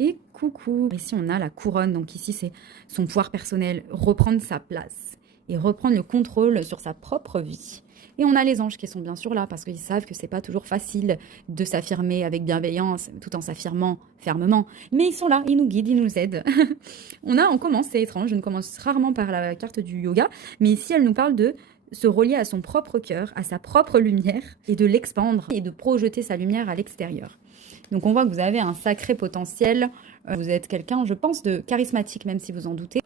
Et coucou. Ici, on a la couronne. Donc ici, c'est son pouvoir personnel, reprendre sa place et reprendre le contrôle sur sa propre vie. Et on a les anges qui sont bien sûr là parce qu'ils savent que c'est pas toujours facile de s'affirmer avec bienveillance tout en s'affirmant fermement. Mais ils sont là, ils nous guident, ils nous aident. On commence, c'est étrange, je ne commence rarement par la carte du yoga, mais ici elle nous parle de se relier à son propre cœur, à sa propre lumière et de l'expandre et de projeter sa lumière à l'extérieur. Donc on voit que vous avez un sacré potentiel, vous êtes quelqu'un, je pense, de charismatique même si vous en doutez.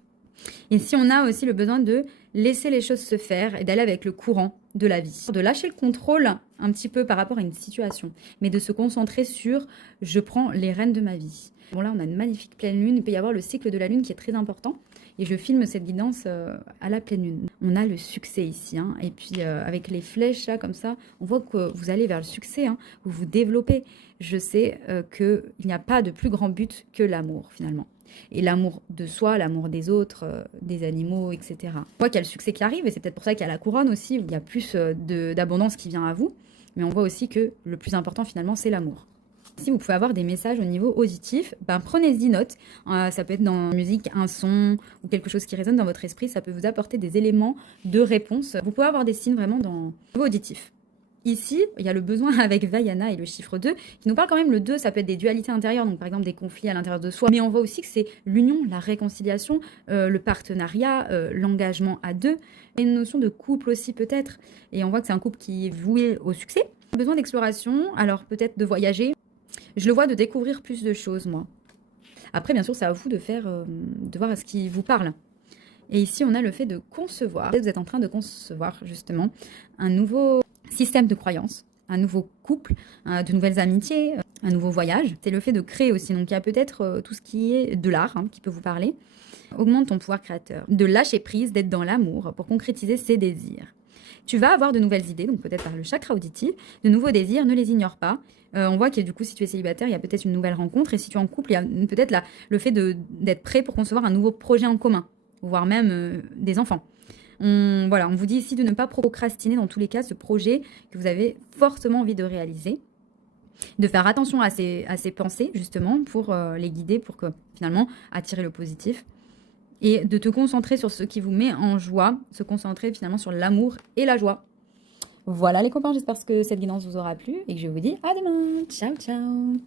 Et si on a aussi le besoin de laisser les choses se faire et d'aller avec le courant de la vie, de lâcher le contrôle un petit peu par rapport à une situation, mais de se concentrer sur « je prends les rênes de ma vie ». Bon là, on a une magnifique pleine lune, il peut y avoir le cycle de la lune qui est très important et je filme cette guidance à la pleine lune. On a le succès ici, hein, et puis avec les flèches là comme ça, on voit que vous allez vers le succès, hein, vous vous développez. Je sais qu'il n'y a pas de plus grand but que l'amour finalement. Et l'amour de soi, l'amour des autres, des animaux, etc. On voit qu'il y a le succès qui arrive, et c'est peut-être pour ça qu'il y a la couronne aussi, où il y a plus d'abondance qui vient à vous. Mais on voit aussi que le plus important finalement, c'est l'amour. Si vous pouvez avoir des messages au niveau auditif, ben prenez-y note. Ça peut être dans la musique, un son ou quelque chose qui résonne dans votre esprit. Ça peut vous apporter des éléments de réponse. Vous pouvez avoir des signes vraiment dans le niveau auditif. Ici, il y a le besoin avec Vaiana et le chiffre 2, qui nous parle quand même, le 2, ça peut être des dualités intérieures, donc par exemple des conflits à l'intérieur de soi, mais on voit aussi que c'est l'union, la réconciliation, le partenariat, l'engagement à deux, et une notion de couple aussi peut-être, et on voit que c'est un couple qui est voué au succès. Besoin d'exploration, alors peut-être de voyager, je le vois de découvrir plus de choses, moi. Après, bien sûr, c'est à vous de faire, de voir ce qui vous parle. Et ici, on a le fait de concevoir, vous êtes en train de concevoir justement un nouveau système de croyance, un nouveau couple, de nouvelles amitiés, un nouveau voyage. C'est le fait de créer aussi. Donc, il y a peut-être tout ce qui est de l'art qui peut vous parler. Augmente ton pouvoir créateur. De lâcher prise, d'être dans l'amour pour concrétiser ses désirs. Tu vas avoir de nouvelles idées, donc peut-être par le chakra auditif. De nouveaux désirs, ne les ignore pas. On voit que du coup, si tu es célibataire, il y a peut-être une nouvelle rencontre. Et si tu es en couple, il y a peut-être le fait d'être prêt pour concevoir un nouveau projet en commun, voire même des enfants. Voilà, on vous dit ici de ne pas procrastiner dans tous les cas ce projet que vous avez fortement envie de réaliser. De faire attention à ces pensées, justement, pour les guider, pour que finalement attirer le positif. Et de te concentrer sur ce qui vous met en joie, se concentrer finalement sur l'amour et la joie. Voilà les copains, j'espère que cette guidance vous aura plu et que je vous dis à demain. Ciao, ciao.